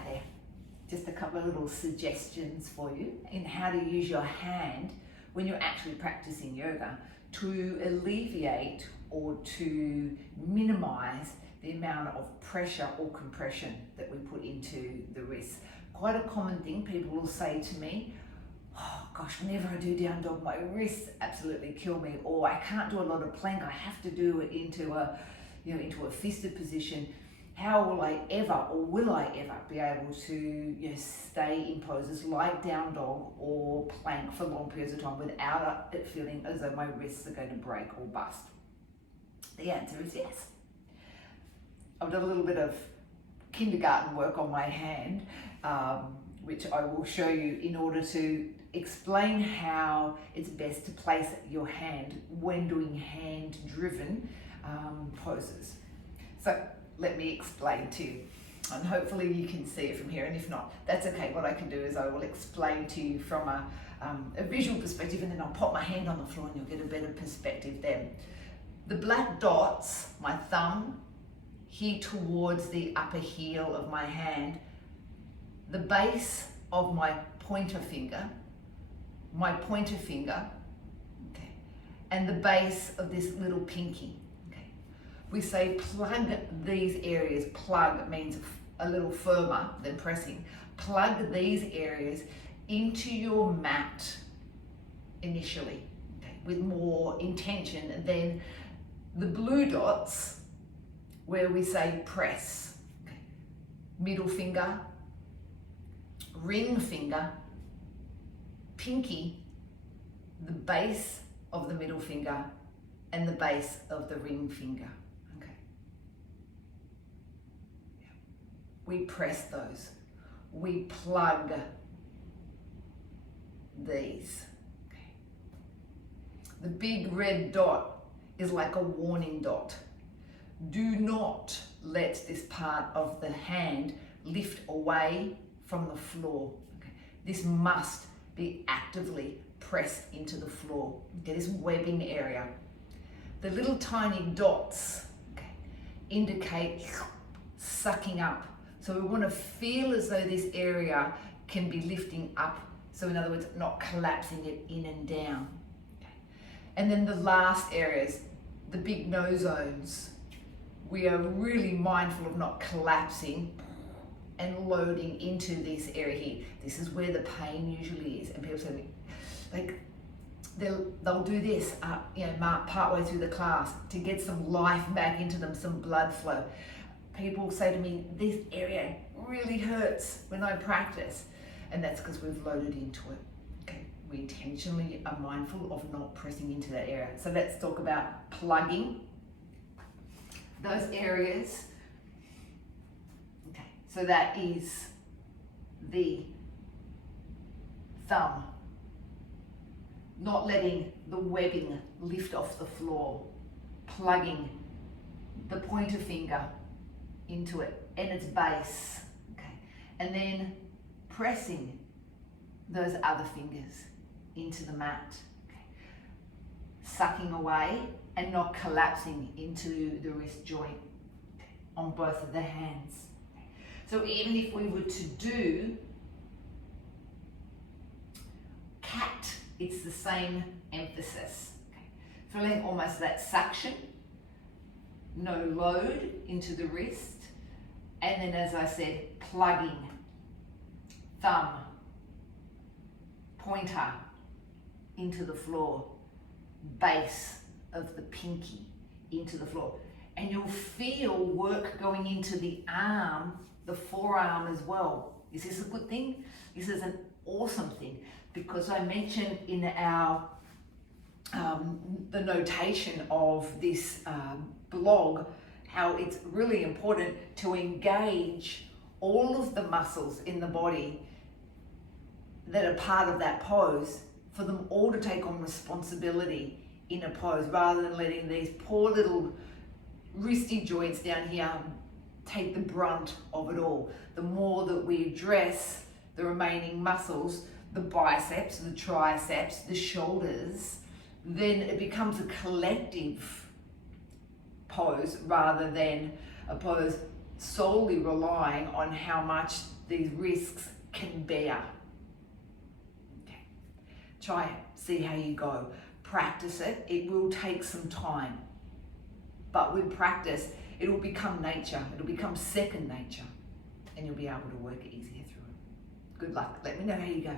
Hi there. Just a couple of little suggestions for you in how to use your hand when you're actually practicing yoga to alleviate or to minimize the amount of pressure or compression that we put into the wrists. Quite a common thing, people will say to me, oh gosh, whenever I do down dog, my wrists absolutely kill me, or I can't do a lot of plank, I have to do it into a fisted position. How will I ever, or will I ever, be able to stay in poses like down dog or plank for long periods of time without it feeling as though my wrists are going to break or bust? The answer is yes. I've done a little bit of kindergarten work on my hand, which I will show you in order to explain how it's best to place your hand when doing hand-driven poses. So let me explain to you, and hopefully you can see it from here, and if not, that's okay. What I can do is I will explain to you from a visual perspective, and then I'll pop my hand on the floor and you'll get a better perspective then. The black dots, my thumb, here towards the upper heel of my hand, the base of my pointer finger, okay, and the base of this little pinky. We say plug these areas. Plug means a little firmer than pressing. Plug these areas into your mat initially, okay, with more intention than the blue dots where we say press. Okay. Middle finger, ring finger, pinky, the base of the middle finger, and the base of the ring finger. We press those. We plug these. Okay. The big red dot is like a warning dot. Do not let this part of the hand lift away from the floor. Okay. This must be actively pressed into the floor. Okay, this webbing area. The little tiny dots, okay, indicate sucking up. So we want to feel as though this area can be lifting up. So in other words, not collapsing it in and down. Okay. And then the last areas, the big no zones, we are really mindful of not collapsing and loading into this area here. This is where the pain usually is. And people say, like, they'll do this, partway through the class to get some life back into them, some blood flow. People say to me, this area really hurts when I practice. And that's because we've loaded into it. Okay, we intentionally are mindful of not pressing into that area. So let's talk about plugging those areas. Okay, so that is the thumb, not letting the webbing lift off the floor, plugging the pointer finger into it and its base, okay, and then pressing those other fingers into the mat, okay, sucking away and not collapsing into the wrist joint, okay, on both of the hands. Okay. So even if we were to do cat, it's the same emphasis, okay. Feeling almost that suction, no load into the wrist, and then, as I said, plugging thumb, pointer into the floor, base of the pinky into the floor. And you'll feel work going into the arm, the forearm as well. Is this a good thing? This is an awesome thing, because I mentioned in our the notation of this blog how it's really important to engage all of the muscles in the body that are part of that pose, for them all to take on responsibility in a pose, rather than letting these poor little wristy joints down here take the brunt of it all. The more that we address the remaining muscles, the biceps, the triceps, the shoulders, then it becomes a collective pose rather than a pose solely relying on how much these risks can bear. Okay. Try it, see how you go. Practice it. It will take some time. But with practice, it will become nature. It'll become second nature. And you'll be able to work easier through it. Good luck. Let me know how you go.